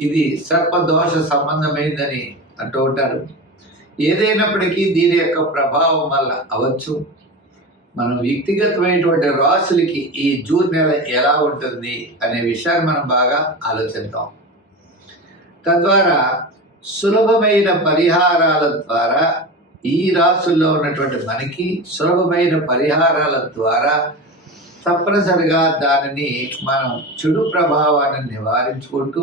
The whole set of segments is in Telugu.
ఇది సర్పదోష సంబంధమైందని అంటూ ఉంటారు. ఏదైనప్పటికీ దీని యొక్క ప్రభావం వల్ల అవచ్చు మనం వ్యక్తిగతమైనటువంటి రాశులకి ఈ జూన్ నెల ఎలా ఉంటుంది అనే విషయాన్ని మనం బాగా ఆలోచిద్దాం. తద్వారా సులభమైన పరిహారాల ద్వారా ఈ రాసుల్లో ఉన్నటువంటి మనకి సులభమైన పరిహారాల ద్వారా తప్పనిసరిగా దానిని మనం చెడు ప్రభావాన్ని నివారించుకుంటూ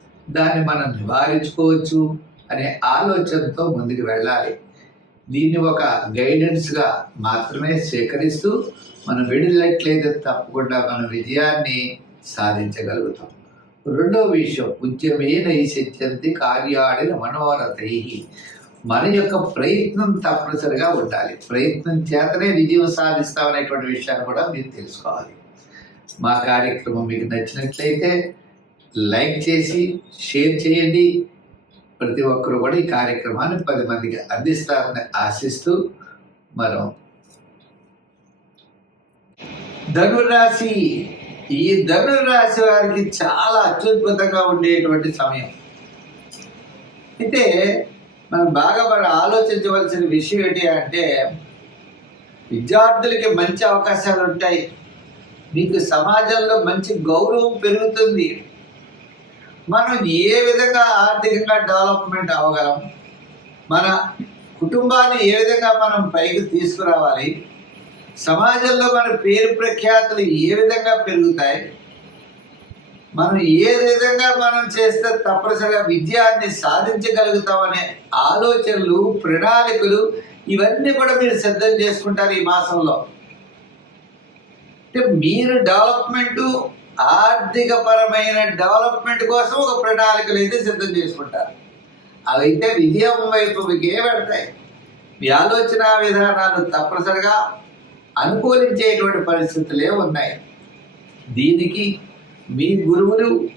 దాన్ని మనం నివారించుకోవచ్చు అనే ఆలోచనతో ముందుకు వెళ్ళాలి. దీన్ని ఒక గైడెన్స్గా మాత్రమే స్వీకరిస్తూ మనం వెళ్ళినట్లయితే తప్పకుండా మన విజయాన్ని సాధించగలుగుతాం. రెండో విషయం ఉద్యమే నైశిత్యంతి కార్యాడిన మనోరథై. మన యొక్క ప్రయత్నం తప్పనిసరిగా ఉండాలి. ప్రయత్నం చేతనే విజయం సాధిస్తామనేటువంటి విషయాన్ని కూడా మీరు తెలుసుకోవాలి. మా కార్యక్రమం మీకు నచ్చినట్లయితే లైక్ చేసి షేర్ చేయండి. ప్రతి ఒక్కరు కూడా ఈ కార్యక్రమాన్ని పది మందికి అందిస్తారని ఆశిస్తూ మనం ధనురాశి ఈ ధనురాశి వారికి చాలా అత్యద్భుతంగా ఉండేటువంటి సమయం. అయితే మనం బాగా మనం ఆలోచించవలసిన విషయం ఏంటి అంటే విద్యార్థులకి మంచి అవకాశాలు ఉంటాయి. మీకు సమాజంలో మంచి గౌరవం పెరుగుతుంది. మనం ఏ విధంగా ఆర్థికంగా డెవలప్మెంట్ అవ్వగలం? మన కుటుంబాన్ని ఏ విధంగా మనం పైకి తీసుకురావాలి? సమాజంలో మన పేరు ప్రఖ్యాతులు ఏ విధంగా పెరుగుతాయి? మనం ఏ విధంగా మనం చేస్తే తప్పనిసరిగా విద్యాన్ని సాధించగలుగుతామనే ఆలోచనలు ప్రణాళికలు ఇవన్నీ కూడా మీరు సిద్ధం చేసుకుంటారు ఈ మాసంలో. అంటే మీరు డెవలప్మెంటు ఆర్థిక పరమైన డెవలప్మెంట్ కోసం ఒక ప్రణాళికలు అయితే సిద్ధం చేసుకుంటారు. అవైతే విజయం వైపు మీకే పెడతాయి. మీ ఆలోచన విధానాలు తప్పనిసరిగా అనుకూలించేటువంటి పరిస్థితులే ఉన్నాయి. దీనికి మీ గురువులు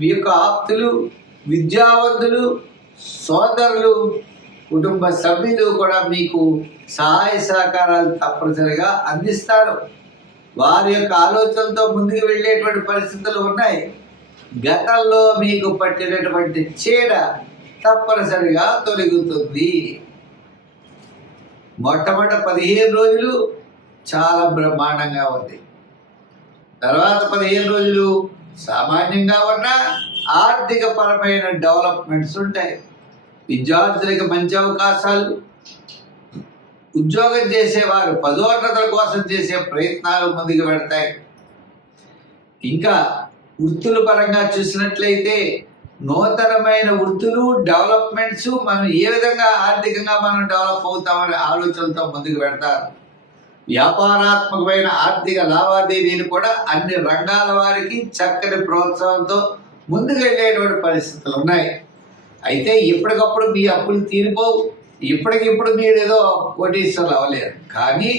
మీ యొక్క ఆప్తులు విద్యావంతులు సోదరులు కుటుంబ సభ్యులు కూడా మీకు సహాయ సహకారాలు తప్పనిసరిగా అందిస్తారు. వారి యొక్క ఆలోచనతో ముందుకు వెళ్ళేటువంటి పరిస్థితులు ఉన్నాయి. గతంలో మీకు పట్టినటువంటి చీడ తప్పనిసరిగా తొలగుతుంది. మొట్టమొదటి పదిహేను రోజులు చాలా బ్రహ్మాండంగా ఉంది. తర్వాత పదిహేను రోజులు సామాన్యంగా ఉన్న ఆర్థిక పరమైన డెవలప్మెంట్స్ ఉంటాయి. విద్యార్థులకు మంచి అవకాశాలు ఉద్యోగం చేసేవారు పదోన్నతుల కోసం చేసే ప్రయత్నాలు ముందుకు పెడతాయి ఇంకా వృత్తుల పరంగా చూసినట్లయితే నూతనమైన వృత్తులు డెవలప్మెంట్స్ మనం ఏ విధంగా ఆర్థికంగా మనం డెవలప్ అవుతామనే ఆలోచనతో ముందుకు పెడతారు వ్యాపారాత్మకమైన ఆర్థిక లావాదేవీలు కూడా అన్ని రంగాల వారికి చక్కని ప్రోత్సాహంతో ముందుకు వెళ్ళేటువంటి పరిస్థితులు ఉన్నాయి. అయితే ఇప్పటికప్పుడు మీ అప్పులు తీరిపోవు. ఇప్పటికిప్పుడు మీరు ఏదో కోటీశ్వరులు అవ్వలేరు. కానీ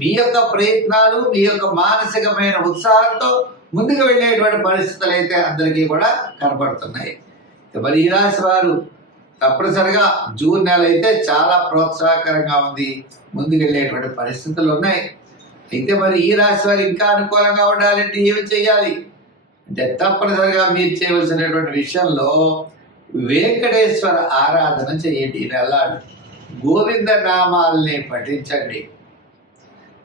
మీ యొక్క ప్రయత్నాలు మీ యొక్క మానసికమైన ఉత్సాహంతో ముందుకు వెళ్ళేటువంటి పరిస్థితులు అయితే అందరికీ కూడా కనపడుతున్నాయి. మరి ఈ రాశి వారు తప్పనిసరిగా జూన్ నెల అయితే చాలా ప్రోత్సాహకరంగా ఉంది. ముందుకెళ్ళేటువంటి పరిస్థితులు ఉన్నాయి. అయితే మరి ఈ రాశి వారు ఇంకా అనుకూలంగా ఉండాలంటే ఏమి చేయాలి? అంటే తప్పనిసరిగా మీరు చేయవలసినటువంటి విషయంలో వెంకటేశ్వర ఆరాధన చేయండి ఈ నెల. గోవింద నామాల్ని పఠించండి.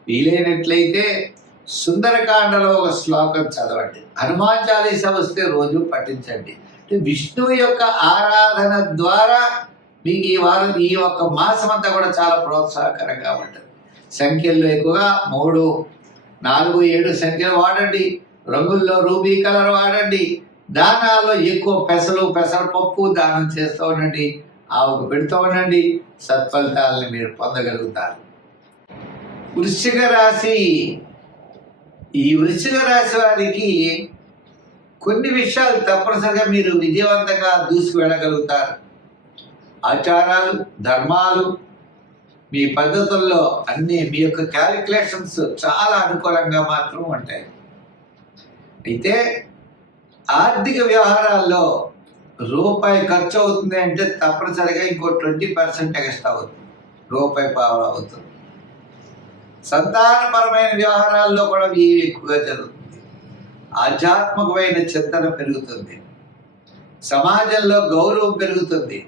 వీలైనట్లయితే సుందరకాండలో ఒక శ్లోకం చదవండి. హనుమాన్ చాలీస వస్తే రోజు పఠించండి. అంటే విష్ణువు యొక్క ఆరాధన ద్వారా మీకు ఈ వారం ఈ ఒక్క మాసం అంతా కూడా చాలా ప్రోత్సాహకరంగా ఉంటుంది. సంఖ్యల్లో ఎక్కువగా మూడు నాలుగు ఏడు సంఖ్యలు వాడండి. రంగుల్లో రూబీ కలర్ వాడండి. దానాల్లో ఎక్కువ పెసలు పెసరపప్పు దానం చేస్తూ ఉండండి. ఆవుకు పెడుతూ ఉండండి. సత్ఫలితాలను మీరు పొందగలుగుతారు. వృశ్చిక రాశి. ఈ వృశ్చిక రాశి వారికి కొన్ని విషయాలు తప్పనిసరిగా మీరు విజయవంతంగా దూసుకువెళ్ళగలుగుతారు. ఆచారాలు ధర్మాలు మీ పద్ధతుల్లో అన్ని మీ యొక్క క్యాలిక్యులేషన్స్ చాలా అనుకూలంగా మాత్రం ఉంటాయి. అయితే ఆర్థిక వ్యవహారాల్లో రూపాయి ఖర్చు అవుతుంది అంటే తప్పనిసరిగా ఇంకో ట్వంటీ పర్సెంట్ ఎక్స్ట్రా అవుతుంది. రూపాయి పావు అవుతుంది. సంతానపరమైన వ్యవహారాల్లో కూడా ఇవి ఎక్కువగా జరుగుతుంది? ఆధ్యాత్మికమైన చింతన పెరుగుతుంది. సమాజంలో గౌరవం పెరుగుతుంది.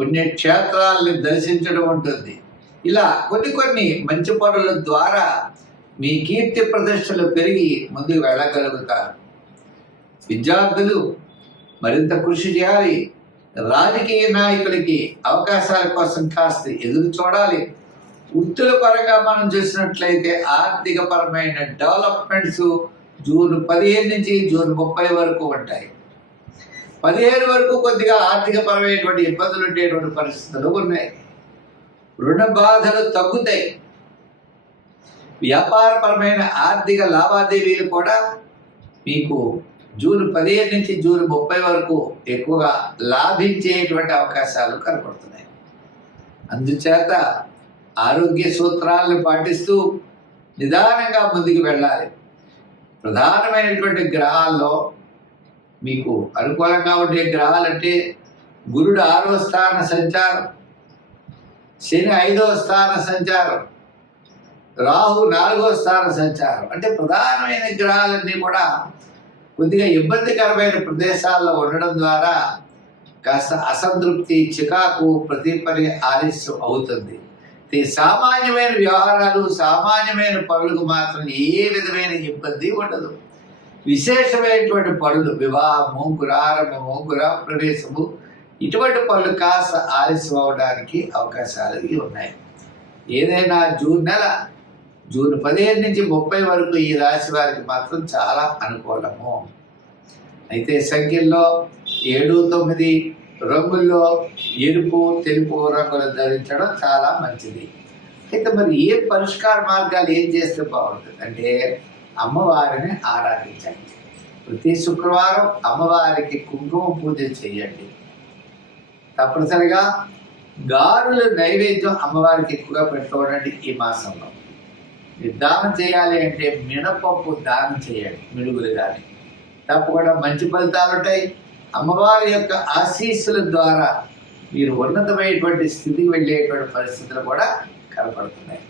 పుణ్యక్షేత్రాలని దర్శించడం ఉంటుంది. ఇలా కొన్ని కొన్ని మంచి పనుల ద్వారా మీ కీర్తి ప్రతిష్టలు పెరిగి ముందుకు వెళ్ళగలుగుతారు. విద్యార్థులు మరింత కృషి చేయాలి. రాజకీయ నాయకులకి అవకాశాల కోసం కాస్త ఎదురు చూడాలి. వృత్తుల పరంగా మనం చూసినట్లయితే ఆర్థిక పరమైన డెవలప్మెంట్స్ జూన్ పదిహేను నుంచి జూన్ ముప్పై వరకు ఉంటాయి. పదిహేను వరకు కొద్దిగా ఆర్థిక పరమైనటువంటి ఇబ్బందులు ఉండేటువంటి పరిస్థితులు ఉన్నాయి. రుణ బాధలు తగ్గుతాయి. వ్యాపారపరమైన ఆర్థిక లావాదేవీలు కూడా మీకు జూన్ పదిహేను నుంచి జూన్ ముప్పై వరకు ఎక్కువగా లాభించేటువంటి అవకాశాలు కనపడుతున్నాయి. అందుచేత ఆరోగ్య సూత్రాలను పాటిస్తూ నిదానంగా ముందుకు వెళ్ళాలి. ప్రధానమైనటువంటి గ్రహాల్లో మీకు అనుకూలంగా ఉండే గ్రహాలంటే గురుడు ఆరో స్థాన సంచారం శని ఐదవ స్థాన సంచారం రాహు నాలుగో స్థాన సంచారం. అంటే ప్రధానమైన గ్రహాలన్నీ కూడా కొద్దిగా ఇబ్బందికరమైన ప్రదేశాల్లో ఉండడం ద్వారా కాస్త అసంతృప్తి చికాకు ప్రతి పని ఆలస్యం అవుతుంది. సామాన్యమైన వ్యవహారాలు సామాన్యమైన పనులకు మాత్రం ఏ విధమైన ఇబ్బంది ఉండదు. విశేషమైనటువంటి పనులు వివాహము గురారంభము గృహ ప్రవేశము ఇటువంటి పనులు కాస్త ఆలస్యం అవడానికి అవకాశాలు ఉన్నాయి. ఏదైనా జూన్ నెల జూన్ పదిహేను నుంచి ముప్పై వరకు ఈ రాశి వారికి మాత్రం చాలా అనుకూలము. అయితే సంఖ్యల్లో ఏడు తొమ్మిది రంగుల్లో ఎరుపు తెలుపు రంగులు ధరించడం చాలా మంచిది. అయితే మరి ఏ పరిష్కార మార్గాలు ఏం చేస్తే బాగుంటుంది? అంటే అమ్మవారిని ఆరాధించండి. ప్రతి శుక్రవారం అమ్మవారికి కుంకుమ పూజ చేయండి. తప్పనిసరిగా గారుల నైవేద్యం అమ్మవారికి ఎక్కువగా పెట్టుకోవడండి ఈ మాసంలో. దానం చేయాలి అంటే మినపప్పు దానం చేయండి మిడుగులు కానీ. తప్పకుండా మంచి ఫలితాలు ఉంటాయి. అమ్మవారి యొక్క ఆశీస్సుల ద్వారా మీరు ఉన్నతమైనటువంటి స్థితికి వెళ్ళేటువంటి పరిస్థితులు కూడా కనపడుతున్నాయి.